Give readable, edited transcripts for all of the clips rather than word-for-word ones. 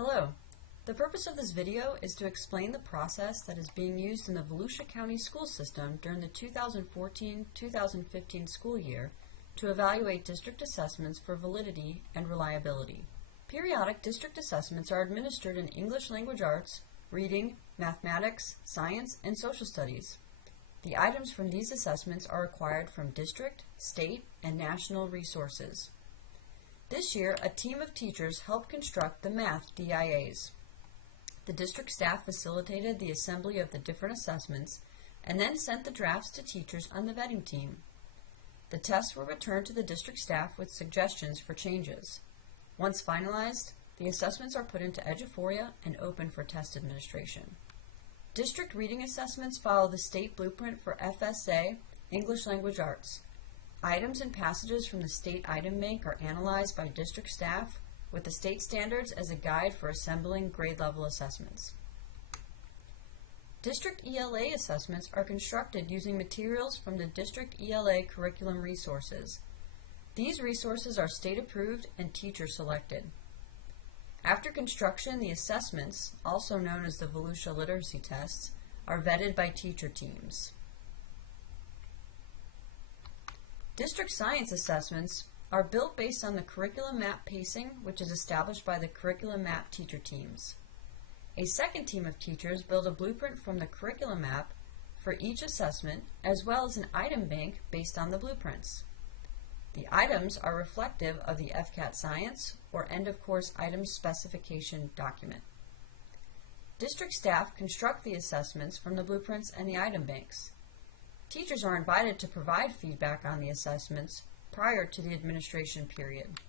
Hello. The purpose of this video is to explain the process that is being used in the Volusia County school system during the 2014-2015 school year to evaluate district assessments for validity and reliability. Periodic district assessments are administered in English language arts, reading, mathematics, science, and social studies. The items from these assessments are acquired from district, state, and national resources. This year, a team of teachers helped construct the math DIAs. The district staff facilitated the assembly of the different assessments and then sent the drafts to teachers on the vetting team. The tests were returned to the district staff with suggestions for changes. Once finalized, the assessments are put into Eduphoria and open for test administration. District reading assessments follow the state blueprint for FSA, English Language Arts. Items and passages from the state item bank are analyzed by district staff with the state standards as a guide for assembling grade level assessments. District ELA assessments are constructed using materials from the district ELA curriculum resources. These resources are state approved and teacher selected. After construction, the assessments, also known as the Volusia literacy tests, are vetted by teacher teams. District science assessments are built based on the curriculum map pacing, which is established by the curriculum map teacher teams. A second team of teachers build a blueprint from the curriculum map for each assessment, as well as an item bank based on the blueprints. The items are reflective of the FCAT Science or End of Course Items Specification document. District staff construct the assessments from the blueprints and the item banks. Teachers are invited to provide feedback on the assessments prior to the administration period.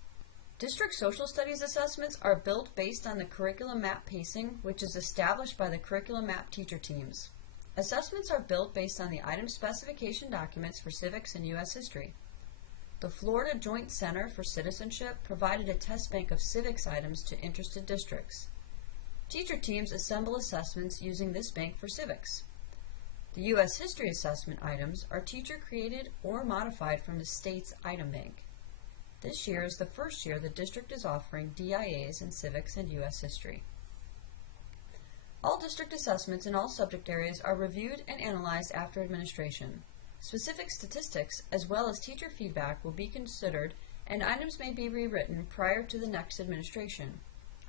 District social studies assessments are built based on the curriculum map pacing, which is established by the curriculum map teacher teams. Assessments are built based on the item specification documents for civics and U.S. history. The Florida Joint Center for Citizenship provided a test bank of civics items to interested districts. Teacher teams assemble assessments using this bank for civics. The U.S. history assessment items are teacher-created or modified from the state's item bank. This year is the first year the district is offering DIAs in civics and U.S. history. All district assessments in all subject areas are reviewed and analyzed after administration. Specific statistics as well as teacher feedback will be considered, and items may be rewritten prior to the next administration.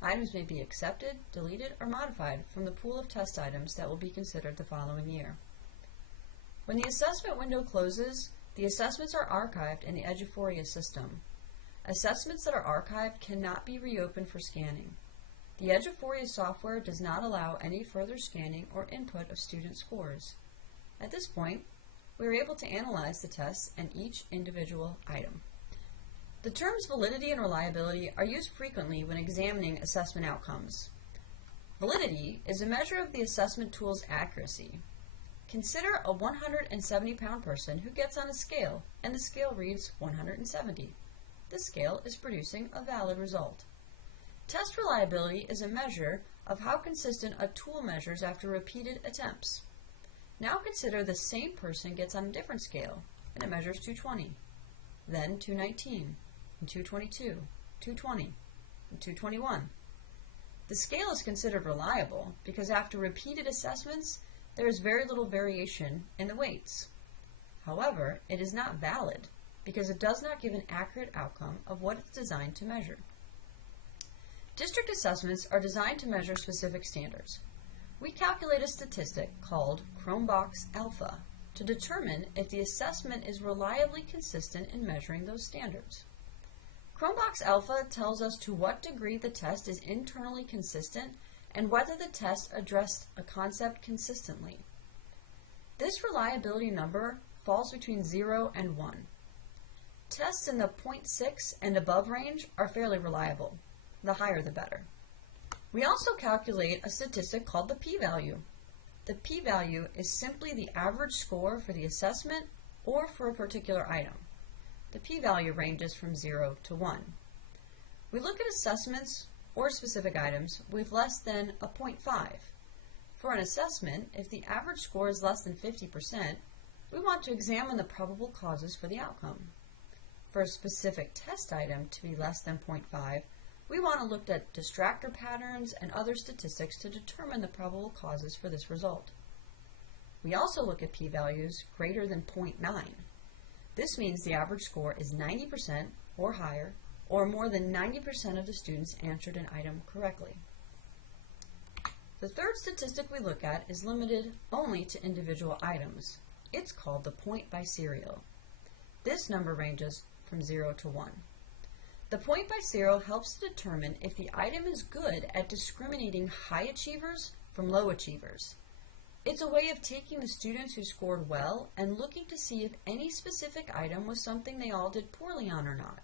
Items may be accepted, deleted, or modified from the pool of test items that will be considered the following year. When the assessment window closes, the assessments are archived in the Eduphoria system. Assessments that are archived cannot be reopened for scanning. The Eduphoria software does not allow any further scanning or input of student scores. At this point, we are able to analyze the tests and each individual item. The terms validity and reliability are used frequently when examining assessment outcomes. Validity is a measure of the assessment tool's accuracy. Consider a 170-pound person who gets on a scale and the scale reads 170. This scale is producing a valid result. Test reliability is a measure of how consistent a tool measures after repeated attempts. Now consider the same person gets on a different scale and it measures 220, then 219, and 222, 220, and 221. The scale is considered reliable because after repeated assessments, there is very little variation in the weights. However, it is not valid because it does not give an accurate outcome of what it's designed to measure. District assessments are designed to measure specific standards. We calculate a statistic called Chromebox alpha to determine if the assessment is reliably consistent in measuring those standards. Chromebox alpha tells us to what degree the test is internally consistent and whether the test addressed a concept consistently. This reliability number falls between 0 and 1. Tests in the 0.6 and above range are fairly reliable. The higher the better. We also calculate a statistic called the p-value. The p-value is simply the average score for the assessment or for a particular item. The p-value ranges from 0 to 1. We look at assessments or specific items with less than a 0.5. For an assessment, if the average score is less than 50%, we want to examine the probable causes for the outcome. For a specific test item to be less than 0.5, We want to look at distractor patterns and other statistics to determine the probable causes for this result. We also look at p-values greater than 0.9. This means the average score is 90% or higher, or more than 90% of the students answered an item correctly. The third statistic we look at is limited only to individual items. It's called the point by serial. This number ranges from 0 to 1. The point by serial helps to determine if the item is good at discriminating high achievers from low achievers. It's a way of taking the students who scored well and looking to see if any specific item was something they all did poorly on or not.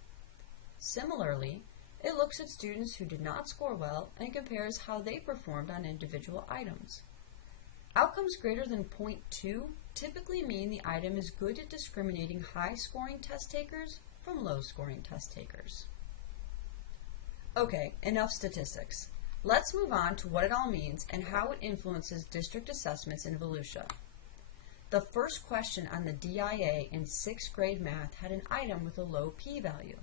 Similarly, it looks at students who did not score well and compares how they performed on individual items. Outcomes greater than 0.2 typically mean the item is good at discriminating high-scoring test takers from low-scoring test takers. Okay, enough statistics. Let's move on to what it all means and how it influences district assessments in Volusia. The first question on the DIA in 6th grade math had an item with a low p-value.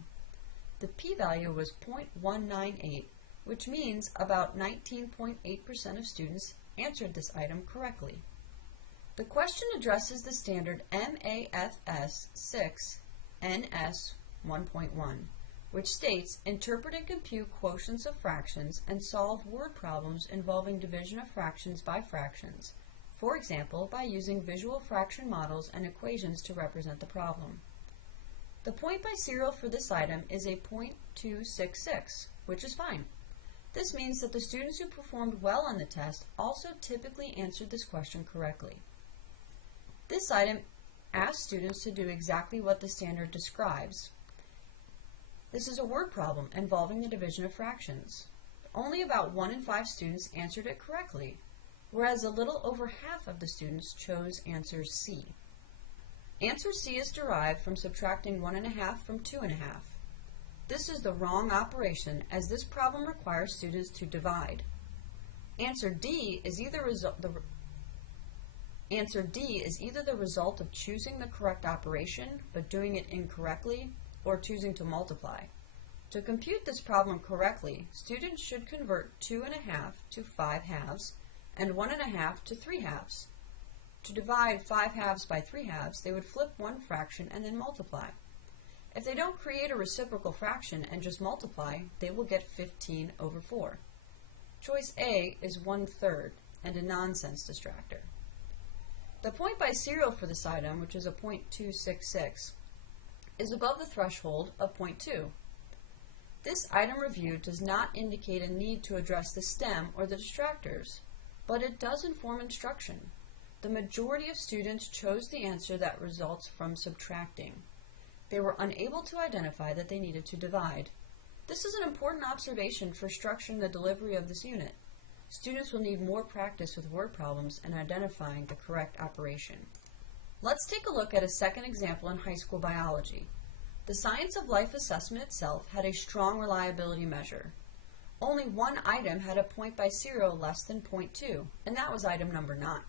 The p-value was 0.198, which means about 19.8% of students answered this item correctly. The question addresses the standard MAFS 6 NS 1.1, which states, interpret and compute quotients of fractions and solve word problems involving division of fractions by fractions, for example, by using visual fraction models and equations to represent the problem. The point by serial for this item is a 0.266, which is fine. This means that the students who performed well on the test also typically answered this question correctly. This item asks students to do exactly what the standard describes. This is a word problem involving the division of fractions. Only about 1 in 5 students answered it correctly, whereas a little over half of the students chose answer C. Answer C is derived from subtracting 1.5 from 2.5. This is the wrong operation, as this problem requires students to divide. Answer D is either the result of choosing the correct operation but doing it incorrectly, or choosing to multiply. To compute this problem correctly, students should convert 2.5 to 5 halves and 1.5 to 3 halves. To divide 5 halves by 3 halves, they would flip one fraction and then multiply. If they don't create a reciprocal fraction and just multiply, they will get 15 over 4. Choice A is 1/3 and a nonsense distractor. The point by serial for this item, which is a 0.266, is above the threshold of 0.2. This item review does not indicate a need to address the STEM or the distractors, but it does inform instruction. The majority of students chose the answer that results from subtracting. They were unable to identify that they needed to divide. This is an important observation for structuring the delivery of this unit. Students will need more practice with word problems and identifying the correct operation. Let's take a look at a second example in high school biology. The Science of Life assessment itself had a strong reliability measure. Only one item had a point by serial less than 0.2, and that was item number 9.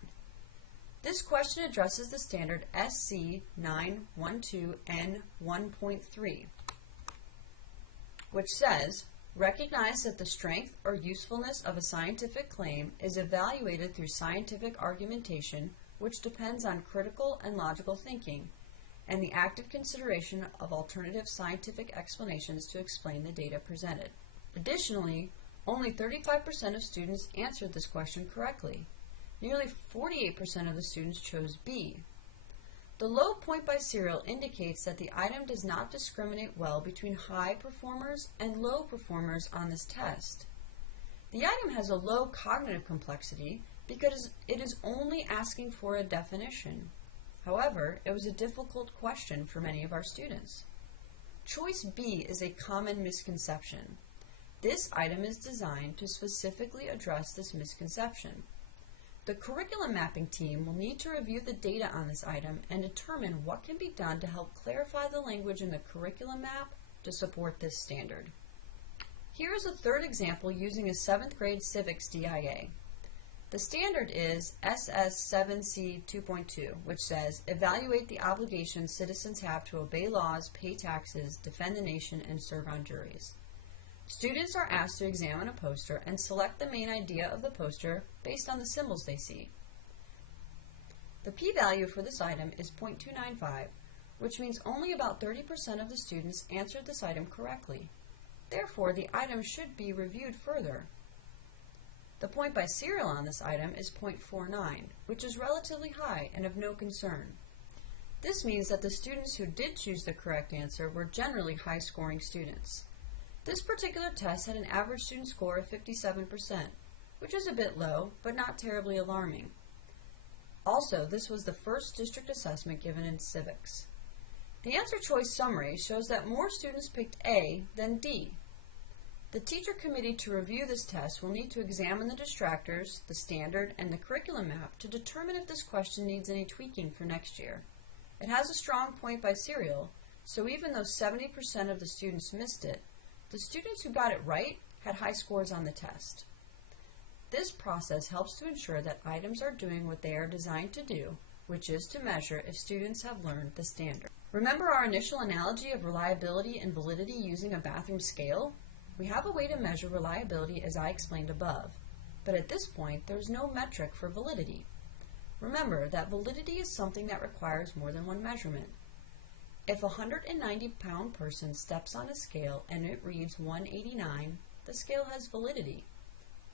This question addresses the standard SC 912N1.3, which says, recognize that the strength or usefulness of a scientific claim is evaluated through scientific argumentation, which depends on critical and logical thinking, and the active consideration of alternative scientific explanations to explain the data presented. Additionally, only 35% of students answered this question correctly. Nearly 48% of the students chose B. The low point by serial indicates that the item does not discriminate well between high performers and low performers on this test. The item has a low cognitive complexity because it is only asking for a definition. However, it was a difficult question for many of our students. Choice B is a common misconception. This item is designed to specifically address this misconception. The curriculum mapping team will need to review the data on this item and determine what can be done to help clarify the language in the curriculum map to support this standard. Here is a third example using a 7th grade civics DIA. The standard is SS7C 2.2, which says, evaluate the obligations citizens have to obey laws, pay taxes, defend the nation, and serve on juries. Students are asked to examine a poster and select the main idea of the poster based on the symbols they see. The p-value for this item is 0.295, which means only about 30% of the students answered this item correctly. Therefore, the item should be reviewed further. The point by serial on this item is 0.49, which is relatively high and of no concern. This means that the students who did choose the correct answer were generally high-scoring students. This particular test had an average student score of 57%, which is a bit low, but not terribly alarming. Also, this was the first district assessment given in civics. The answer choice summary shows that more students picked A than D. The teacher committee to review this test will need to examine the distractors, the standard, and the curriculum map to determine if this question needs any tweaking for next year. It has a strong point by serial, so even though 70% of the students missed it, the students who got it right had high scores on the test. This process helps to ensure that items are doing what they are designed to do, which is to measure if students have learned the standard. Remember our initial analogy of reliability and validity using a bathroom scale? We have a way to measure reliability as I explained above, but at this point there is no metric for validity. Remember that validity is something that requires more than one measurement. If a 190-pound person steps on a scale and it reads 189, the scale has validity.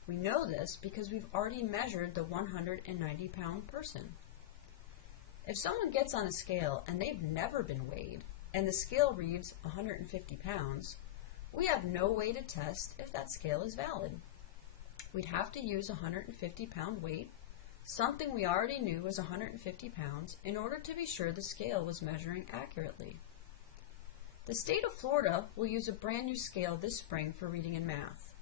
We know this because we've already measured the 190-pound person. If someone gets on a scale and they've never been weighed, and the scale reads 150 pounds, we have no way to test if that scale is valid. We'd have to use a 150-pound weight, something we already knew was 150 pounds, in order to be sure the scale was measuring accurately. The state of Florida will use a brand new scale this spring for reading and math.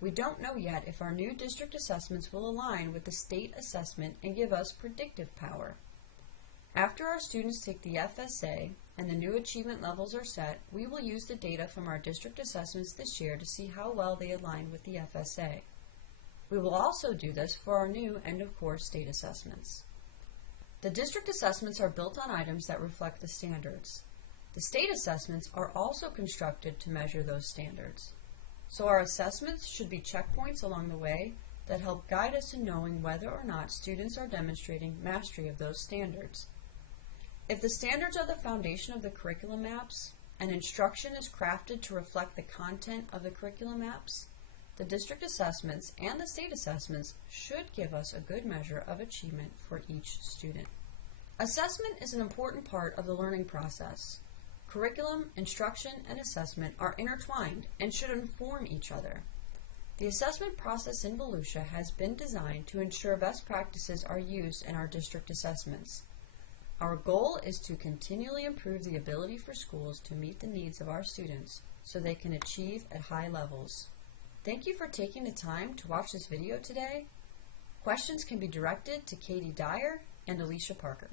We don't know yet if our new district assessments will align with the state assessment and give us predictive power. After our students take the FSA and the new achievement levels are set, we will use the data from our district assessments this year to see how well they align with the FSA. We will also do this for our new end-of-course state assessments. The district assessments are built on items that reflect the standards. The state assessments are also constructed to measure those standards. So our assessments should be checkpoints along the way that help guide us in knowing whether or not students are demonstrating mastery of those standards. If the standards are the foundation of the curriculum maps, and instruction is crafted to reflect the content of the curriculum maps, the district assessments and the state assessments should give us a good measure of achievement for each student. Assessment is an important part of the learning process. Curriculum, instruction, and assessment are intertwined and should inform each other. The assessment process in Volusia has been designed to ensure best practices are used in our district assessments. Our goal is to continually improve the ability for schools to meet the needs of our students so they can achieve at high levels. Thank you for taking the time to watch this video today. Questions can be directed to Katie Dyer and Alicia Parker.